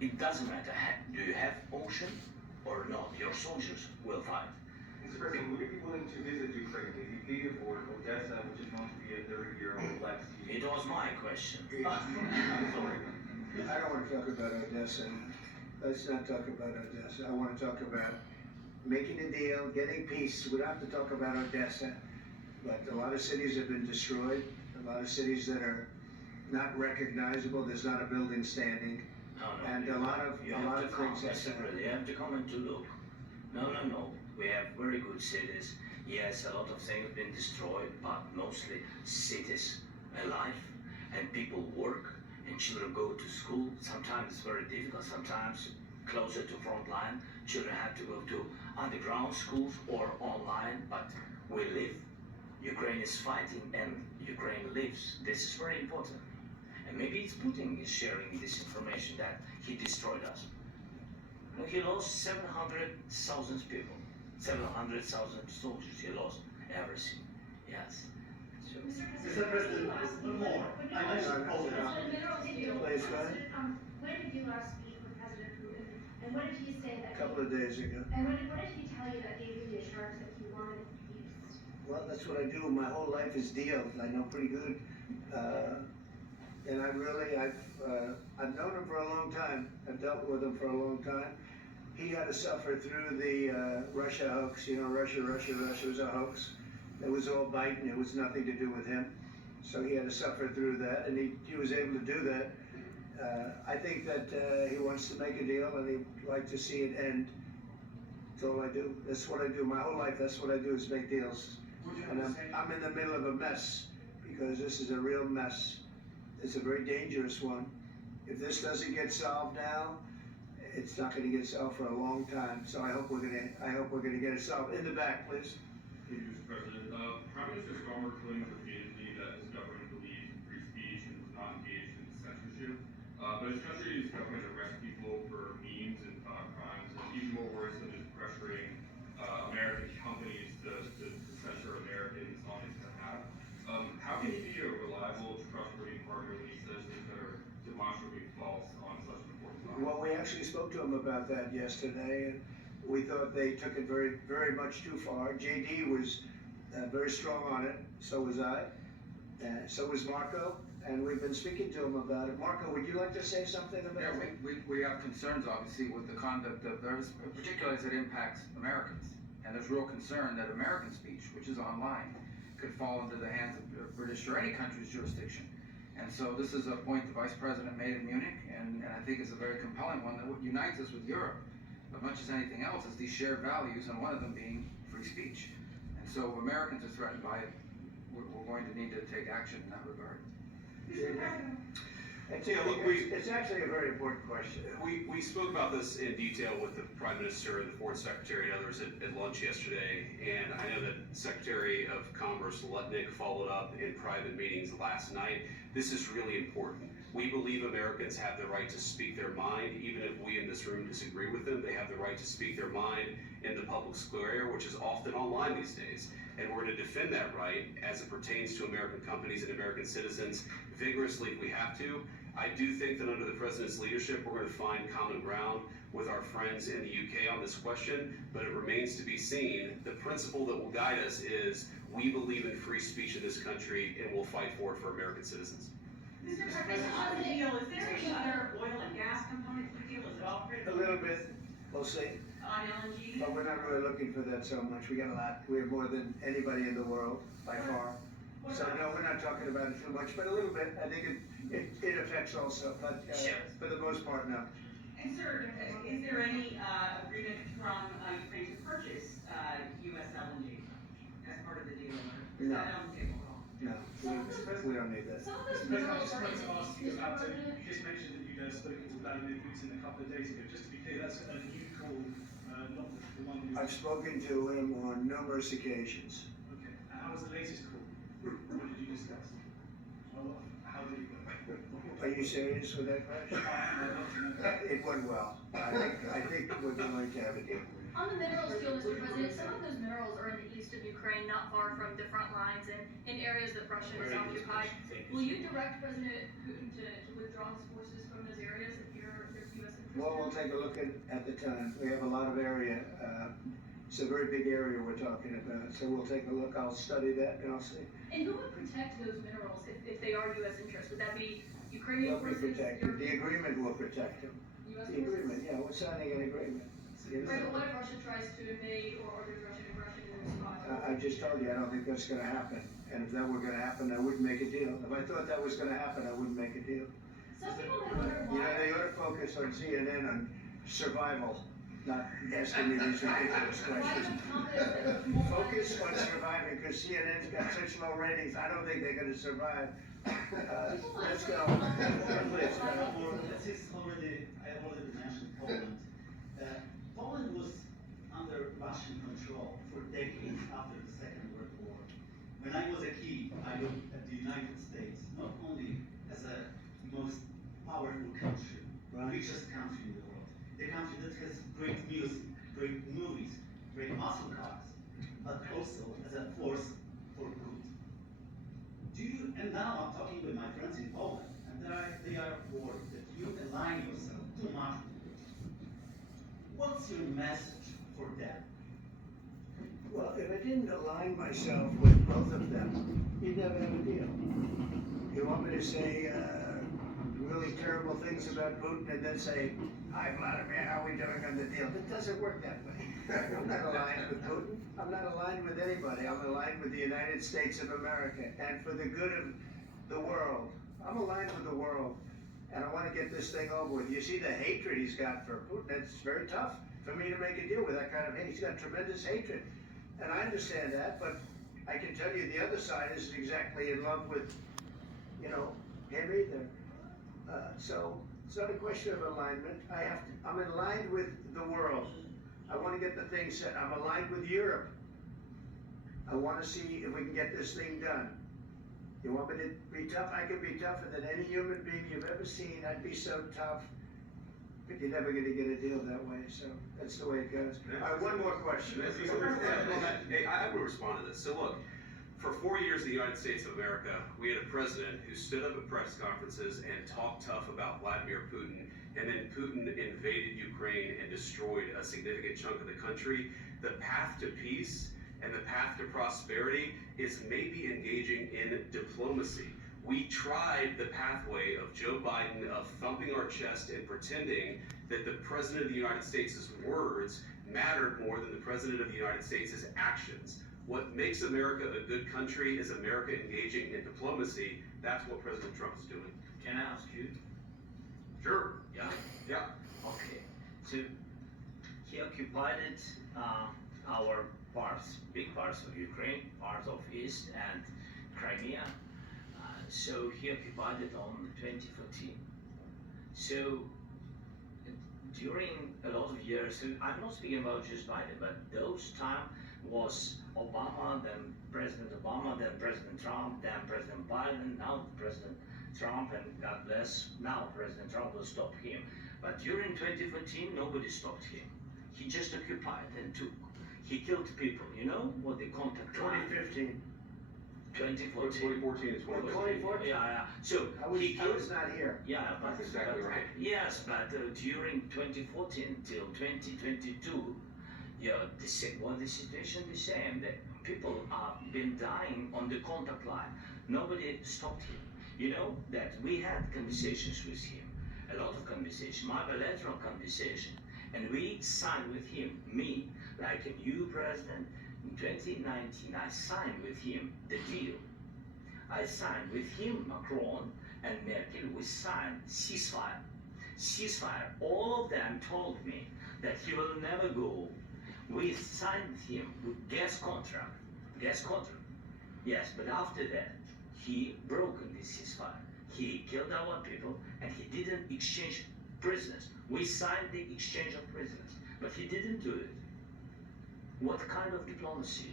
It doesn't matter, do you have ocean or not, your soldiers will fight. Mr. President, would you be willing to visit Ukraine, the Kyiv or Odessa, which is known to be a 30-year-old Black Sea? It was my question. I'm sorry. I don't want to talk about Odessa. Let's not talk about Odessa. I want to talk about making a deal, getting peace. We don't have to talk about Odessa, but a lot of cities have been destroyed. A lot of cities that are not recognizable. There's not a building standing. No, And a lot of you things have to come, you have to come and to look. No. We have very good cities. Yes, a lot of things have been destroyed, but mostly cities alive, and people work, and children go to school. Sometimes it's very difficult, sometimes closer to front line. Children have to go to underground schools or online, but we live. Ukraine is fighting and Ukraine lives. This is very important. And maybe it's Putin is sharing this information that he destroyed us. No, he lost 700,000 people, 700,000 soldiers. He lost everything. Yes. Mr. President, one more. I mentioned Please, go ahead. When did you last speak with President Putin? And what did he say that? A couple of days ago. And what did he tell you that gave you the assurance that he wanted peace? Well, that's what I do. My whole life is deals. I know pretty good. And I've known him for a long time. I've dealt with him for a long time. He had to suffer through the Russia hoax. You know, Russia was a hoax. It was all Biden. It was nothing to do with him. So he had to suffer through that, and he was able to do that. I think that he wants to make a deal, and he'd like to see it end. That's all I do. That's what I do. My whole life, that's what I do, is make deals. And I'm in the middle of a mess, because this is a real mess. It's a very dangerous one. If this doesn't get solved now, it's not going to get solved for a long time. So I hope we're going to get it solved. In the back, please. Thank you, Mr. President. Prime Minister Starmer claims repeatedly that his government believes in free speech and is not engaged in censorship. But his country's government arrests people for memes and thought crimes, and even more worse than just pressuring American companies to censor Americans on his behalf. How can he be a reliable, trustworthy partner when he says things that are demonstrably false on such an important topic? Well, we actually spoke to him about that yesterday, and we thought they took it very, very much too far. JD was very strong on it. So was I. So was Marco. And we've been speaking to him about it. Marco, would you like to say something about it? Yeah, we have concerns, obviously, with the conduct of those, particularly as it impacts Americans. And there's real concern that American speech, which is online, could fall into the hands of British or any country's jurisdiction. And so this is a point the Vice President made in Munich, and I think it's a very compelling one that what unites us with Europe, as much as anything else, is these shared values, and one of them being free speech. And so if Americans are threatened by it, we're going to need to take action in that regard. It's actually a very important question. We spoke about this in detail with the Prime Minister and the Foreign Secretary and others at lunch yesterday, and I know that Secretary of Commerce Lutnick followed up in private meetings last night. This is really important. We believe Americans have the right to speak their mind, even if we in this room disagree with them. They have the right to speak their mind in the public square, which is often online these days. And we're going to defend that right as it pertains to American companies and American citizens vigorously if we have to. I do think that under the President's leadership, we're going to find common ground with our friends in the UK on this question, but it remains to be seen. The principle that will guide us is we believe in free speech in this country, and we'll fight for it for American citizens. Mr. President, on the deal, is there any other oil and gas component to the deal? Is it all critical? A little bit, we'll see. On LNG? But we're not really looking for that so much. We got a lot. We have more than anybody in the world, by far. So no, we're not talking about it too much, but a little bit. I think it affects also, but for the most part, no. And sir, is there any agreement from Ukraine to purchase U.S. LNG as part of the deal? Is No. that on the table at all? No, we don't need that. Some of those Mr. President, I minerals just are wanted to ask you Mr. about, President. you just mentioned that you'd spoken to Vladimir Putin a couple of days ago. Just to be clear, that's a new call, not the one you... I've spoken to him on numerous occasions. Okay, and how was the latest call? What did you discuss? How did it go? Are you serious with that question? It went well. I think we're going to have a deal. On the minerals deal, Mr. President, some of those minerals are in the east of Ukraine, not far from the front lines and in areas that Russia has occupied. Will you direct President Putin to withdraw his forces from those areas if there's U.S. interest? Well, we'll take a look at the time. We have a lot of area, it's a very big area we're talking about, so we'll take a look. I'll study that and I'll see. And who would protect those minerals if they are U.S. interests? Would that be Ukrainian They'll be forces? protected. The agreement will protect them. U.S. The forces? agreement, yeah, we're signing an agreement. Right, but what if Russia tries to invade or there's Russian aggression in those spots? I just told you, I don't think that's gonna happen. And if that were gonna happen, I wouldn't make a deal. If I thought that was gonna happen, I wouldn't make a deal. Some people have wondered You know, why. they ought to focus on CNN on survival, not asking me these ridiculous Why questions. the confidence that multiple- Focus on surviving, because CNN's got such low ratings, I don't think they're gonna survive. Let's go. Please, Since I already mentioned Poland. Poland was under Russian control for decades after the Second World War. When I was a kid, I looked at the United States not only as a most powerful country, Right. richest country in the world, the country that has great music, great movies, great muscle cars, but also as a force for good. And now I'm talking with my friends in Poland, and they are worried that you align yourself too much with it. What's your message for them? Well, if I didn't align myself with both of them, you'd never have a deal. You want me to say, really terrible things about Putin and then say, hi Vladimir, how are we doing on the deal? It doesn't work that way. I'm not aligned with Putin. I'm not aligned with anybody. I'm aligned with the United States of America and for the good of the world. I'm aligned with the world and I want to get this thing over with. You see the hatred he's got for Putin. It's very tough for me to make a deal with that kind of hate. He's got tremendous hatred. And I understand that, but I can tell you the other side isn't exactly in love with, you know, him either. So it's not a question of alignment. I'm aligned with the world. I want to get the thing set. I'm aligned with Europe. I want to see if we can get this thing done. You want me to be tough? I can be tougher than any human being you've ever seen. I'd be so tough. But you're never gonna get a deal that way, so that's the way it goes. All right, one more question. Hey, I would respond to this. So look, for 4 years in the United States of America, we had a president who stood up at press conferences and talked tough about Vladimir Putin, and then Putin invaded Ukraine and destroyed a significant chunk of the country. The path to peace and the path to prosperity is maybe engaging in diplomacy. We tried the pathway of Joe Biden of thumping our chest and pretending that the President of the United States' words mattered more than the President of the United States' actions. What makes America a good country is America engaging in diplomacy. That's what President Trump is doing. Can I ask you? Sure. Yeah? Yeah. Okay. So he occupied our parts, big parts of Ukraine, parts of East and Crimea. So he occupied it on 2014. So during a lot of years, so I'm not speaking about just Biden, but those time was Obama, then President Obama, then President Trump, then President Biden, now President Trump, and God bless, now President Trump will stop him. But during 2014, nobody stopped him. He just occupied and took. He killed people, you know, what they contact. 2015. 2014. 2014 and 2015. 2014? Yeah. So I was not here. yeah, but That's exactly right. Yes, but during 2014 till 2022, yeah, the situation the same. That people have been dying on the contact line. Nobody stopped him. You know that we had conversations with him, a lot of conversation, my bilateral conversation, and we signed with him, me, like a new president. In 2019, I signed with him the deal. I signed with him, Macron and Merkel, we signed ceasefire. Ceasefire. All of them told me that he will never go. We signed with him with gas contract. Gas contract. Yes, but after that, he broke the ceasefire. He killed our people and he didn't exchange prisoners. We signed the exchange of prisoners, but he didn't do it. What kind of diplomacy,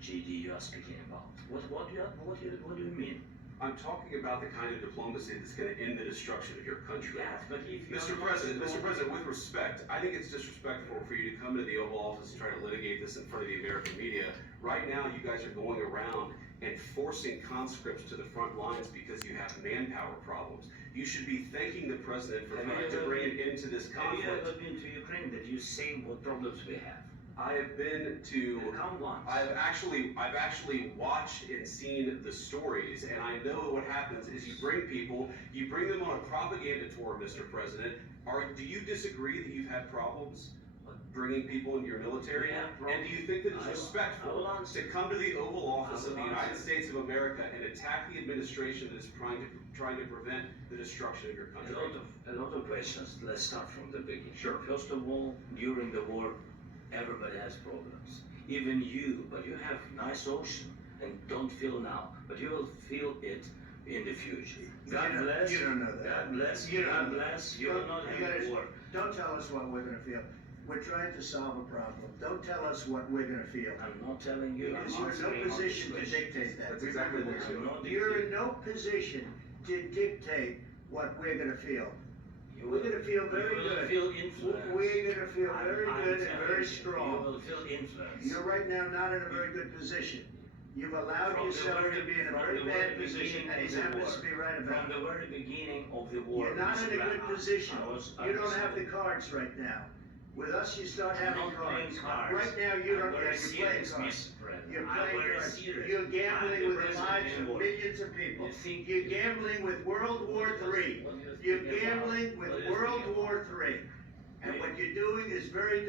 JD, you are speaking about? What do you mean? I'm talking about the kind of diplomacy that's going to end the destruction of your country. Yes, but if you Mr. President, with respect, I think it's disrespectful for you to come to the Oval Office and try to litigate this in front of the American media. Right now, you guys are going around and forcing conscripts to the front lines because you have manpower problems. You should be thanking the president for Have trying you to ever bring an been- end to this Have you conflict. ever been to Ukraine that you see what problems we have? I have been to. Come once. I've actually watched and seen the stories, and I know what happens is you bring them on a propaganda tour, Mr. President. Do you disagree that you've had problems bringing people into your military? Yeah, And do you think that it's I will respectful answer. to come to the Oval Office I of the will United answer. States of America and attack the administration that is trying to prevent the destruction of your country? A lot of questions. Let's start from the beginning. Sure. First of all, during the war, everybody has problems. Even you, but you have nice ocean and don't feel now, but you will feel it in the future. God bless. You don't know that. God bless. You don't God know bless. that. You will not You have gotta- a war. Don't tell us what we're gonna feel. We're trying to solve a problem. Don't tell us what we're gonna feel. I'm not telling you. Because I'm you're in answering no on position to this question. dictate that. That's exactly what I'm not You're in dictating. no position to dictate what we're gonna feel. You We're will- gonna feel very You will good. feel influence. We're gonna feel very I'm good and telling very you, strong. You will feel influence. You're right now not in a very good position. You've allowed From the yourself very- to be in a from very the bad very position, beginning and of he the happens war. to be right about From it. the very beginning of the war. You're not in a Mr. good Brown, position. I You don't have the was- cards right now. With us, you start I'm having not playing cards. cards. Right now, you I'm don't, very you're playing serious, cards. Mr. President. You're I'm playing very cards. serious. You're I'm gambling the with the president lives in of war. millions of people. You think- You're gambling with World War III. What do you You're think about- gambling what with do you World think War about- III. And what you're doing is very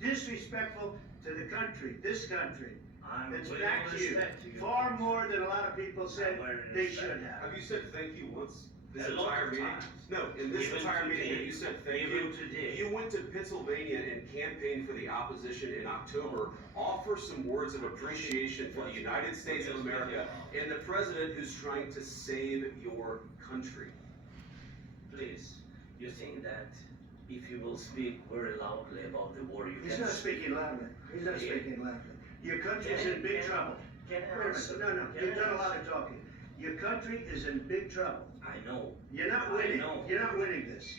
disrespectful to the country, this country. I'm That's with back to you. respect to you. Far more than a lot of people said I'm very they respect. should have. Have you said thank you once this A lot entire of meeting? times. No, in this Even entire today. meeting, have you said thank you? Even today. You went to Pennsylvania and campaigned for the opposition in October. Offer some words of appreciation for the United States of America and the president who's trying to save your country. Please, you think that if you will speak very loudly about the war, you He's can. not speaking loudly. He's not Yeah. speaking loudly. Your country's in big trouble. Can Wait I a minute, answer? no, Can you've I done a lot answer? of talking. Your country is in big trouble. I know. You're not I winning. know. You're not winning this.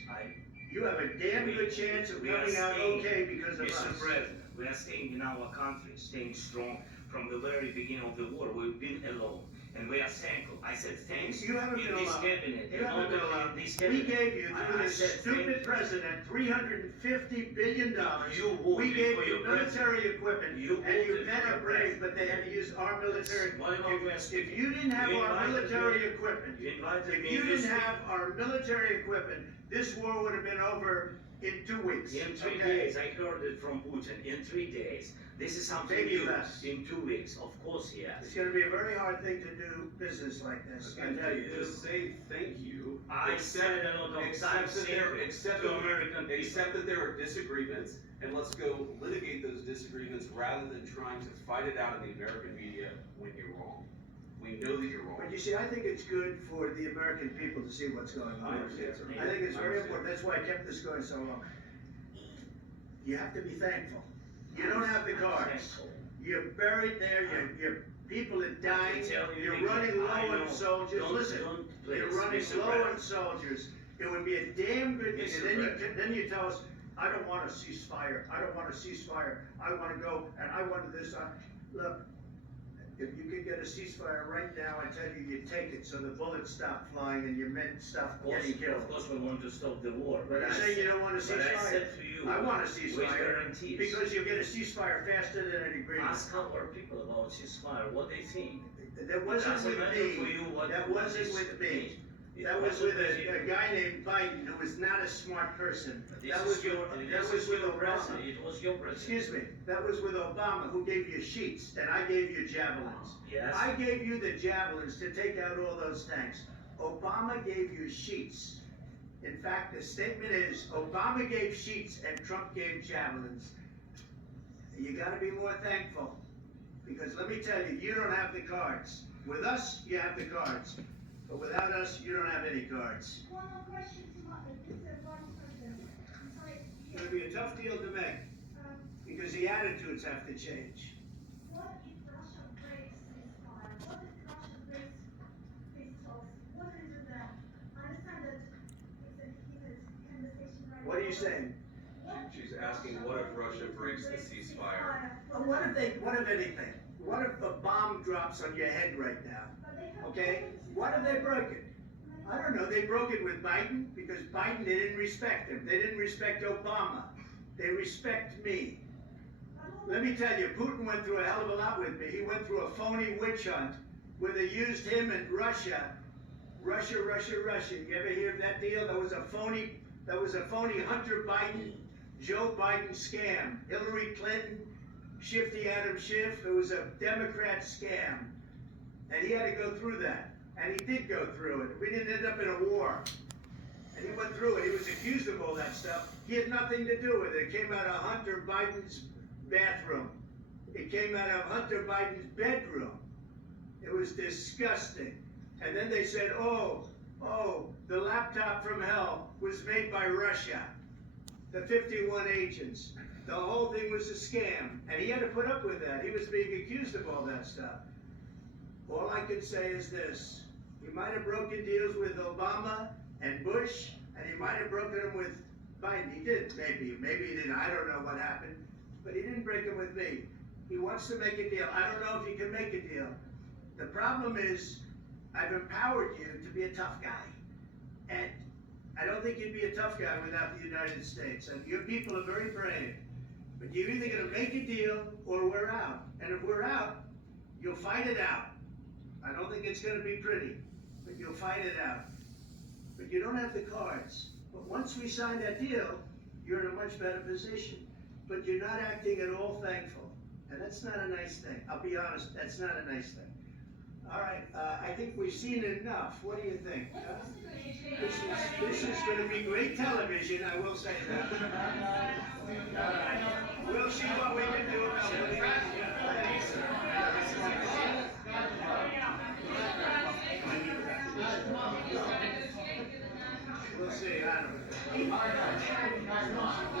You have a damn good chance of We are coming out staying- okay because of Mr. us. President, we are staying in our country, staying strong from the very beginning of the war. We've been alone, and we are thankful. I said thanks. You haven't in been this alone. cabinet. You and haven't not been only in allowed. this We cabinet. gave you, I through this said thank stupid you. president, $350 billion. You voted We gave for you your military president. equipment, You and you voted men for are your brave, president. but they had to use our military. What about West? If you didn't have You our invited military me- equipment, You invited if me you to didn't speak. have our military equipment, this war would have been over in 2 weeks. In 3 okay? days, I heard it from Putin. In 3 days, this is something Maybe new. less. In 2 weeks, of course, yes. It's gonna be a very hard thing to do business like this, I And tell you. just say thank you. I said a lot of times, Accept that there, thank you accept to that- American people. accept that there are disagreements, and let's go litigate those disagreements rather than trying to fight it out in the American media when you're wrong. We know that you're wrong. But you see, I think it's good for the American people to see what's going on. I understand, sir. I think it's I very understand. important, that's why I kept this going so long. You have to be thankful. You don't have the I'm cards. thankful. You're buried there, your people are dying, tell you, you're Nikki, running low I on know. soldiers, Don't- listen. don't You're please, running Mr. low President. on soldiers. It would be a damn good thing, Mr. and then President. then you tell us, I don't want a ceasefire, I don't want a ceasefire, I wanna go, and I want this, look, if you could get a ceasefire right now, I tell you, you take it, so the bullets stop flying and your men stop getting killed. Of course, we want to stop the war. But you're I saying you said- don't want a But I ceasefire? said to you. I want a With ceasefire, guarantees. because you'll get a ceasefire faster than an agreement. Ask our people about ceasefire, what they think. That wasn't Doesn't with matter for me, you what- that what wasn't is- with me. It That was wasn't with you. a guy named Biden, who was not a smart person. This That is was your, with, this that was is with your Obama. president. It was your president. Excuse me, that was with Obama, who gave you sheets, and I gave you javelins. Yes. I gave you the javelins to take out all those tanks. Obama gave you sheets. In fact, the statement is, Obama gave sheets and Trump gave javelins. You gotta be more thankful, because let me tell you, you don't have the cards. With us, you have the cards, but without us, you don't have any cards. One more question to Mr. Vice President. I'm sorry, It's gonna be a tough deal to make, because the attitudes have to change. what if Russia breaks ceasefire? What if Russia breaks peace talks? What do you do then? I understand that it's a heated conversation right now. What are you saying? What She's asking, what if Russia breaks the ceasefire? What if anything? What if a bomb drops on your head right now? But they have Okay? broken What if they ceasefire. break it? I don't know, they broke it with Biden, because Biden, they didn't respect him. They didn't respect Obama. They respect me. Let me tell you, Putin went through a hell of a lot with me. He went through a phony witch hunt where they used him and Russia. Russia. You ever hear of that deal? That was a phony Hunter Biden, Joe Biden scam. Hillary Clinton, Shifty Adam Schiff. It was a Democrat scam. And he had to go through that. And he did go through it. We didn't end up in a war. And he went through it. He was accused of all that stuff. He had nothing to do with it. It came out of Hunter Biden's bathroom. It came out of Hunter Biden's bedroom. It was disgusting. And then they said, oh, the laptop from hell was made by Russia. The 51 agents. The whole thing was a scam. And he had to put up with that. He was being accused of all that stuff. All I can say is this. He might have broken deals with Obama and Bush, and he might have broken them with Biden. He did, maybe he didn't. I don't know what happened, but he didn't break them with me. He wants to make a deal. I don't know if he can make a deal. The problem is, I've empowered you to be a tough guy, and I don't think you'd be a tough guy without the United States. And your people are very brave, but you're either going to make a deal or we're out. And if we're out, you'll fight it out. I don't think it's going to be pretty, but you'll fight it out. But you don't have the cards. But once we sign that deal, you're in a much better position. But you're not acting at all thankful. And that's not a nice thing. I'll be honest, that's not a nice thing. All right, I think we've seen enough. What do you think? This is going to be great television, I will say that. We'll see what we can do about it. We'll see, I don't know.